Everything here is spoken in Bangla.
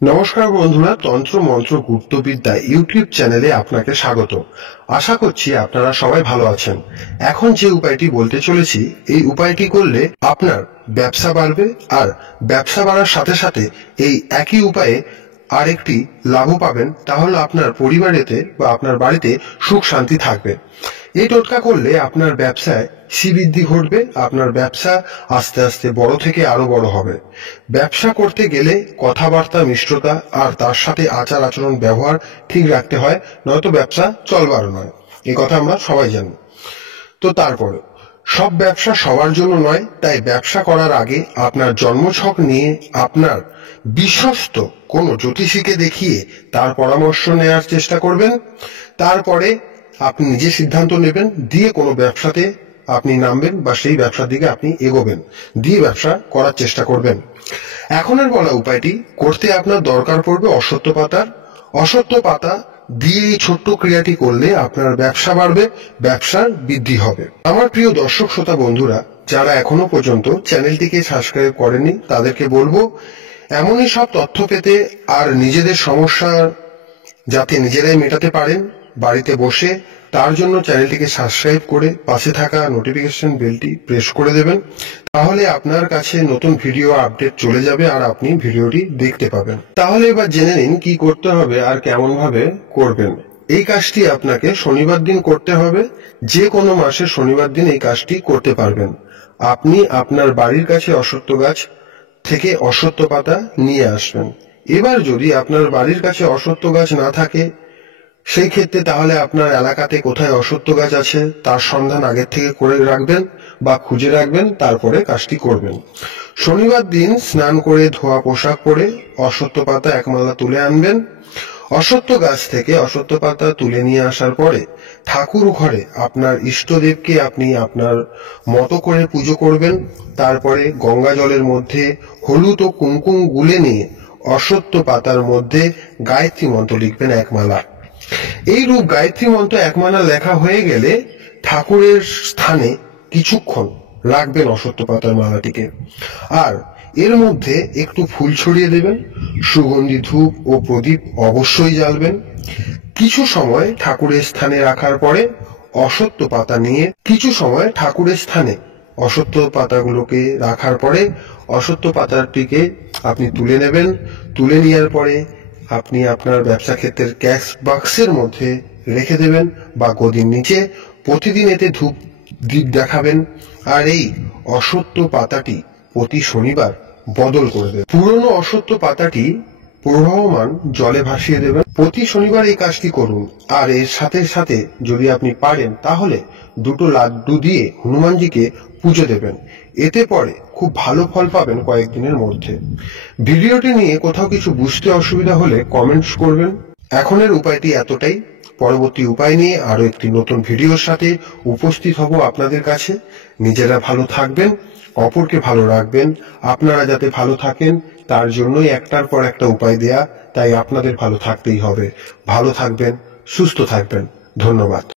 নমস্কার বন্ধুরা, তন্ত্র মন্ত্র গুপ্তবিদ্যা ইউটিউব চ্যানেলে আপনাকে স্বাগত। আশা করছি আপনারা সবাই ভালো আছেন। এখন যে উপায়টি বলতে চলেছি, এই উপায়টি করলে আপনার ব্যবসা বাড়বে, আর ব্যবসা বাড়ার সাথে সাথে এই একই উপায়ে আরেকটি লাভও পাবেন। তাহলে আপনার পরিবারেতে বা আপনার বাড়িতে সুখ শান্তি থাকবে। এই টোটকা করলে আপনার ব্যবসায় শ্রীবৃদ্ধি ঘটবে, আপনার ব্যবসা আস্তে আস্তে বড় থেকে আরো বড় হবে। ব্যবসা করতে গেলে কথাবার্তা মিষ্টতা আর তার সাথে আচার আচরণ ব্যবহার ঠিক রাখতে হয়, নয়তো ব্যবসা চলবার নয়। এই কথা আমরা সবাই জানি। তো তারপরে সব ব্যবসা সবার জন্য নয়, তাই ব্যবসা করার আগে আপনার জন্মছক নিয়ে আপনার বিশ্বস্ত কোনো জ্যোতিষীকে দেখিয়ে তার পরামর্শ নেওয়ার চেষ্টা করবেন। তারপরে আপনি নিজে সিদ্ধান্ত নেবেন, দিয়ে কোনো ব্যবসাতে আপনি নামবেন বা সেই ব্যবসার দিকে আপনি এগোবেন, দিয়ে ব্যবসা করার চেষ্টা করবেন। এখনের বলা উপায়টি করতে আপনার দরকার পড়বে অশ্বত্থ পাতার। অশ্বত্থ পাতা দিয়ে এই ছোট্ট ক্রিয়াটি করলে আপনার ব্যবসা বাড়বে, ব্যবসার বৃদ্ধি হবে। আমার প্রিয় দর্শক শ্রোতা বন্ধুরা, যারা এখনো পর্যন্ত চ্যানেলটিকে সাবস্ক্রাইব করেনি, তাদেরকে বলবো এমনই সব তথ্য পেতে আর নিজেদের সমস্যা যাতে নিজেরাই মেটাতে পারেন বাড়িতে বসে, তার জন্য চ্যানেলটিকে সাবস্ক্রাইব করে পাশে থাকা নোটিফিকেশন বেলটি প্রেস করে দেবেন। তাহলে আপনার কাছে নতুন ভিডিও আপডেট চলে যাবে আর আপনি ভিডিওটি দেখতে পাবেন। তাহলে এবার জেনে নিন কি করতে হবে আর কেমন ভাবে করবেন। এই কাজটি আপনাকে শনিবার দিন করতে হবে। যে কোনো মাসে শনিবার দিন এই কাজটি করতে পারবেন। আপনি আপনার বাড়ির কাছে অশ্বত্থ গাছ থেকে অশ্বত্থ পাতা নিয়ে আসবেন। এবার যদি আপনার বাড়ির কাছে অশ্বত্থ গাছ না থাকে, সেই ক্ষেত্রে তাহলে আপনার এলাকাতে কোথায় অশ্বত্থ গাছ আছে তার সন্ধান আগের থেকে করে রাখবেন বা খুঁজে রাখবেন, তারপরে কাজটি করবেন। শনিবার দিন স্নান করে ধোয়া পোশাক পরে অশ্বত্থ পাতা একমালা তুলে আনবেন। অশ্বত্থ গাছ থেকে অশ্বত্থ পাতা তুলে নিয়ে আসার পরে ঠাকুর ঘরে আপনার ইষ্টদেবকে আপনি আপনার মতো করে পুজো করবেন। তারপরে গঙ্গা জলের মধ্যে হলুদ ও কুমকুম গুলে নিয়ে অশ্বত্থ পাতার মধ্যে গায়ত্রী মন্ত্র লিখবেন একমালা। এই রূপ গায়ত্রী মন্ত্র একমালা লেখা হয়ে গেলে ঠাকুরের স্থানে কিছুক্ষণ রাখবেন অশ্বত্থ পাতার মালাটিকে, আর এর মধ্যে একটু ফুল ছড়িয়ে দেবেন। সুগন্ধি ধূপ ও প্রদীপ অবশ্যই জ্বালবেন। কিছু সময় ঠাকুরের স্থানে রাখার পরে অশ্বত্থ পাতা নিয়ে কিছু সময় ঠাকুরের স্থানে অশ্বত্থ পাতাগুলোকে রাখার পরে অশ্বত্থ পাতাটিকে আপনি তুলে নেবেন। তুলে নেওয়ার পরে আপনি আপনার ব্যবসা ক্ষেত্রের ক্যাশ বাক্সের মধ্যে রেখে দেবেন বা গদির নিচে। প্রতিদিন এতে ধূপ দ্বীপ দেখাবেন, আর এই অশ্বত্থ পাতাটি প্রতি শনিবার বদল করে দেবেন। পুরনো অশ্বত্থ পাতাটি প্রবাহমান জলে ভাসিয়ে দেবেন। প্রতি শনিবার এই কাজটি করুন। আর এর সাথে সাথে যদি আপনি পারেন তাহলে দুটো লাড্ডু দিয়ে হনুমানজিকে পুজো দেবেন। এতে পরে খুব ভালো ফল পাবেন কয়েকদিনের মধ্যে। ভিডিওটি নিয়ে কোথাও কিছু বুঝতে অসুবিধা হলে কমেন্টস করবেন। এখনের উপায়টি এতটাই। পরবর্তী উপায় নিয়ে আরো একটি নতুন ভিডিওর সাথে উপস্থিত হব আপনাদের কাছে। নিজেরা ভালো থাকবেন, অপরকে ভালো রাখবেন। আপনারা যাতে ভালো থাকেন তার জন্যই একটার পর একটা উপায় দেয়া, তাই আপনাদের ভালো থাকতেই হবে। ভালো থাকবেন, সুস্থ থাকবেন। ধন্যবাদ।